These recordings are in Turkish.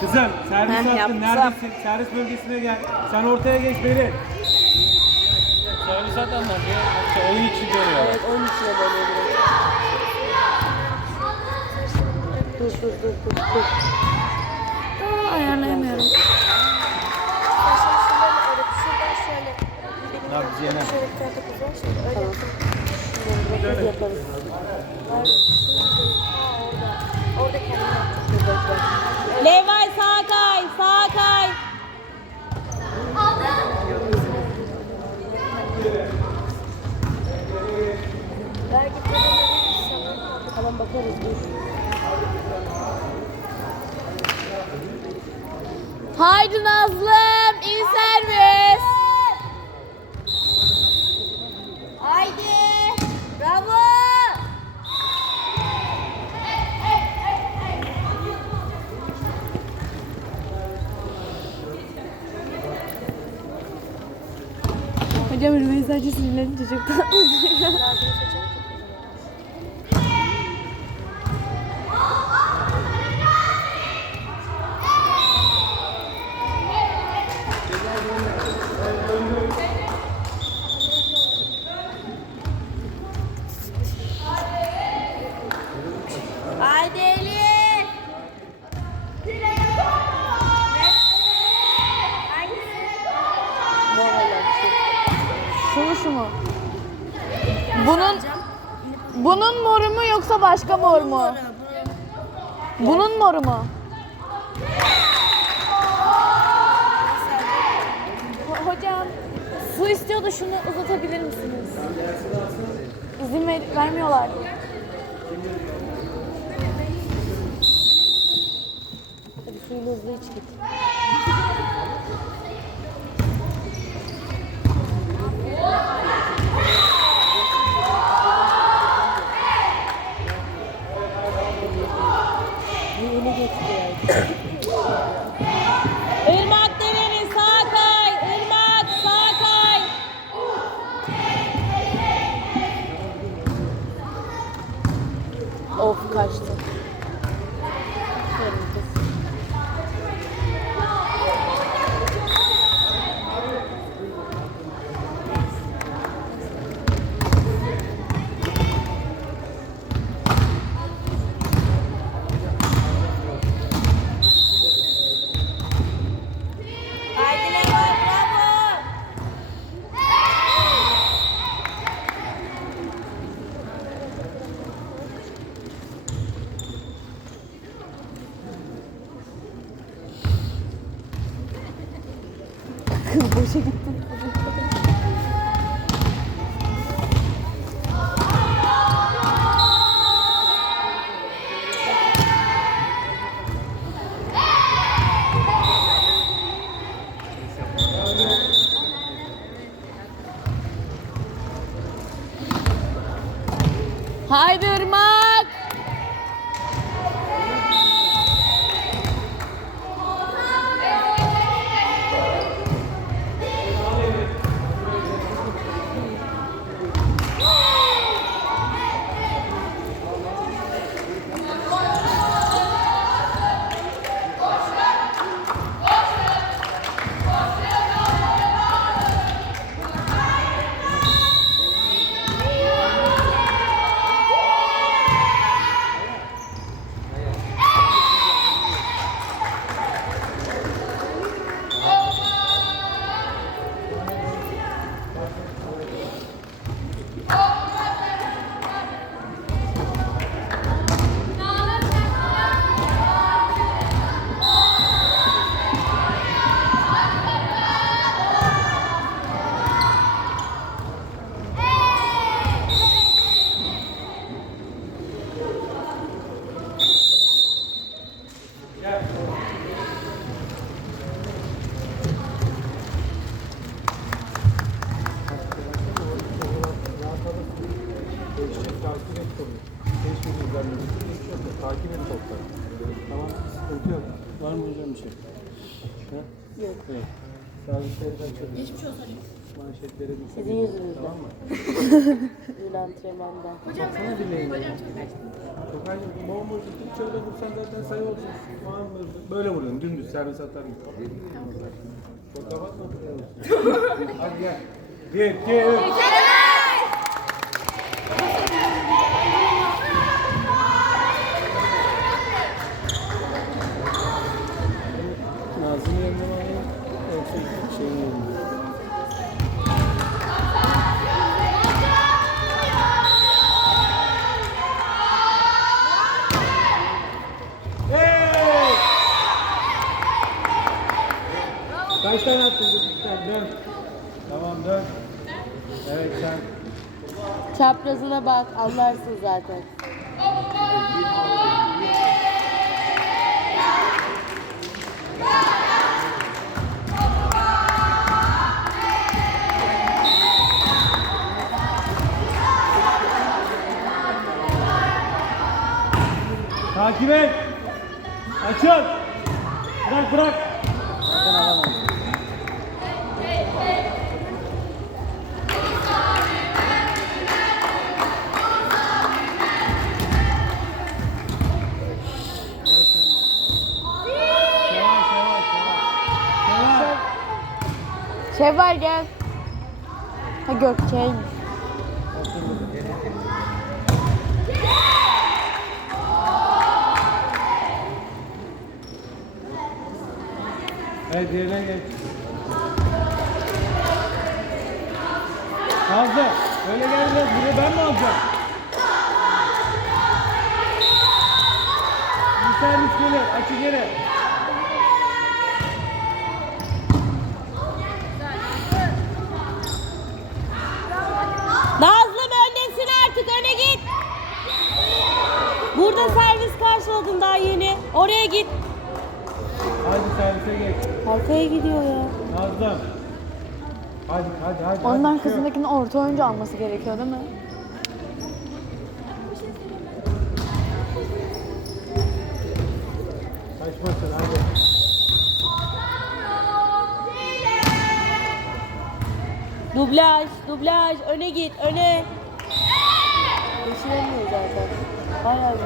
Kızım servis Heh, attın. yaptım. Neredesin? Servis bölgesine gel. Sen ortaya geç beni. Servis atanlar ya. Şey, oyun için dönüyor. Evet onun içine dönüyor direkt. Dur dur dur dur dur. Aa, ayarlayamıyorum. Lan biz yener. Tamam. Şöyle bir yaparız. Orada Levay sağa kay, sağa kay. Haydi Nazlım, Hocam Rümeysa'cı sinirlenince çok tatlı duruyor. Haydi Elif. Mor olan şu. Şu mu şu mu? Bunun bunun moru mu yoksa başka mor mu? Bunun moru mu? Ho- Hocam su istiyor da şunu uzatabilir misiniz? İzin ver, vermiyorlar. Hadi suyunu hızlı iç git. 12月でやて。Geçmiş olsun. manşetlere dikkat Sizin yüzünüzden. Tamam mı? Dün antrenmanda. Baksana bileğine. Çok aynı bomboş tutup şöyle vursan zaten sayı olsun. Böyle vuruyorsun dümdüz servis atar gibi. Çok kapatma. Hadi gel. Bir, iki, üç. Nazlı'nın yanına mı alayım? Yoksa şeyin yanına mı? Hey! Kaç tane attın? Sen dön. Tamam dön. Evet sen. Çaprazına bak anlarsın zaten. Takip et. Açıl. Şevval gel. Ha Gökçe. Evet diğerine geç. Nazlı öyle gelmez. Bunu ben mi alacağım? Bir servis gelir. Açı geri. Nazlım öndesin artık öne git. Burada servis karşıladın daha yeni. Oraya git. Hadi servise geç. Arkaya gidiyor ya. Nazlı. Hadi hadi hadi. Onun hadi. arkasındakinin orta oyuncu alması gerekiyor değil mi? Kaçmasın hadi. Dublaj, dublaj. Öne git, öne. Geçiremiyor zaten. Bayağı.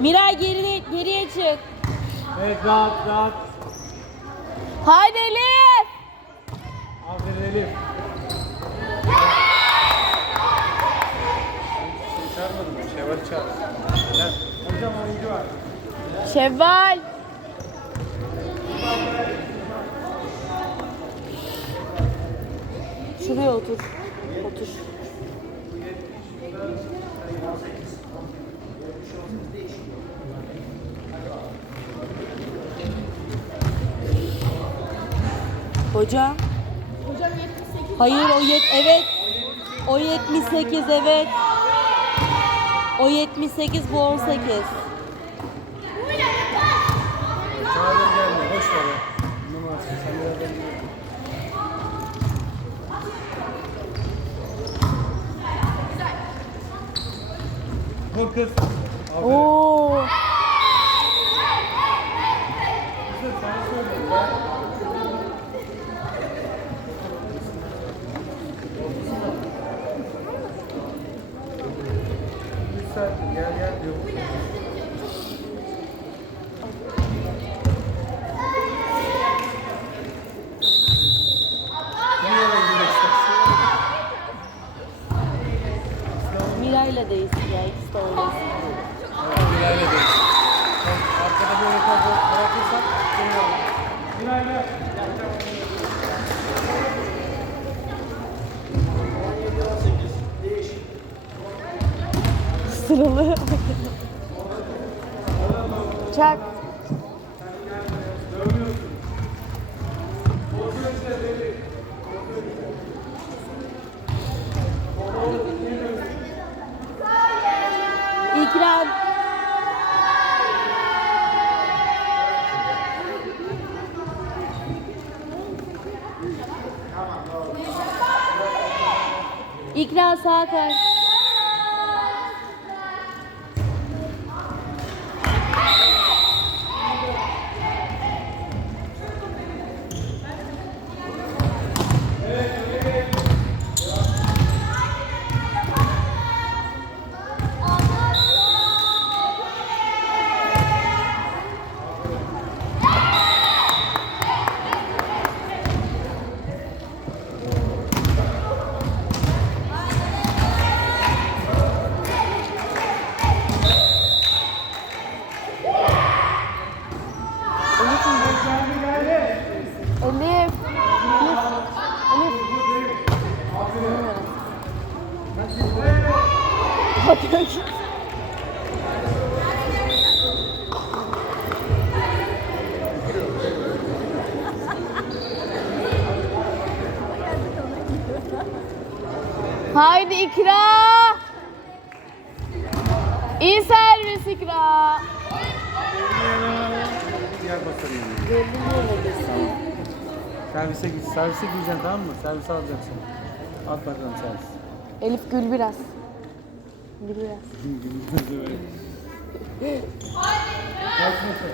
Miray geriye, geriye çık. Evet rahat rahat. Haydi Elif. Aferin Elif. Çağırmadım ben. Şevval'i çağır. Gel. Hocam oyuncu var. Şevval. Şuraya otur. Otur. Hocam. Hayır o yet evet. O 78 evet. O 78 bu 18. Çağırdım gelme. Boş ver. Numarası. Sen biraz da Vur kız. Aferin. Oo. Kızım sana söylüyorum ya. Bir saat gel gel diyor. sıralı. Çak. İkram. İkram sağ kay. Haydi ikra. İyi servis ikra. Diyarbakır'a yanıyor. Servise git. Servise gireceksin tamam mı? Servis alacaksın. At bakalım servis. Elif gül biraz. Gül biraz. Kaç metre?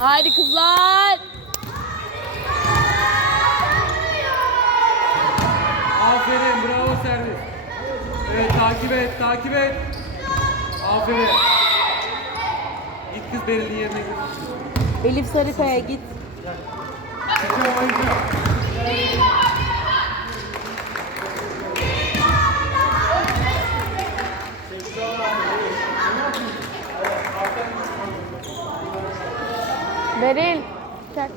Haydi kızlar. Aferin, bravo servis. Evet, takip et, takip et. Aferin. Git kız Beril'in yerine git. Elif Sarıkaya git. Çıkıyor, oyuncu. Beril. Çak.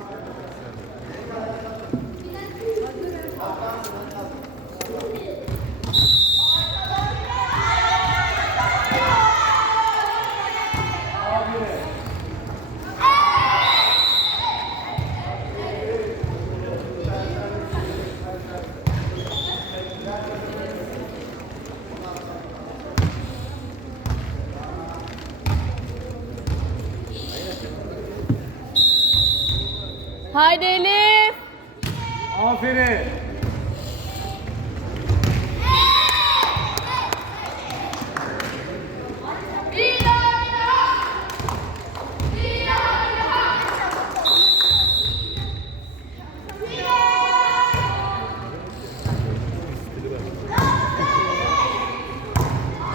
Haydi Elif. Aferin.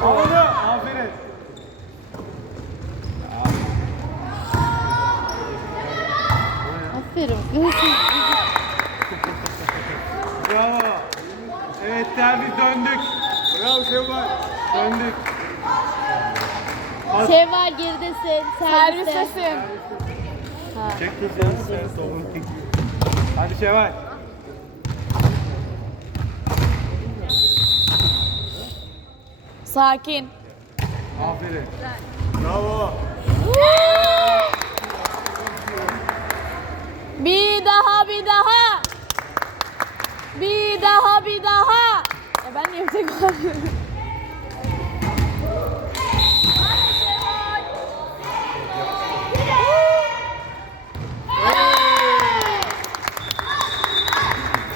Havalı, aferin. Aferin. Bravo. Evet derbi döndük. Bravo Şevval. Döndük. Şevval geridesin. Serviste. Servistesin. Çek kız ya. Sen solun Hadi Şevval. Sakin. Aferin. Bravo. Bir daha bir daha. Daha bir daha. Ya ben niye tek bağırıyorum?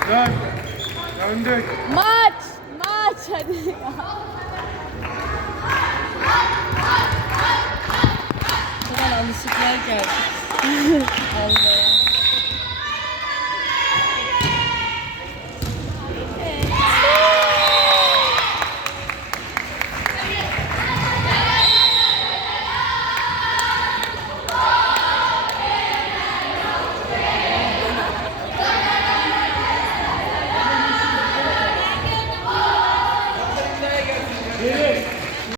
Dön. Döndük. Maç. Maç hadi. Kadar alışıklar ki artık. Allah'ım.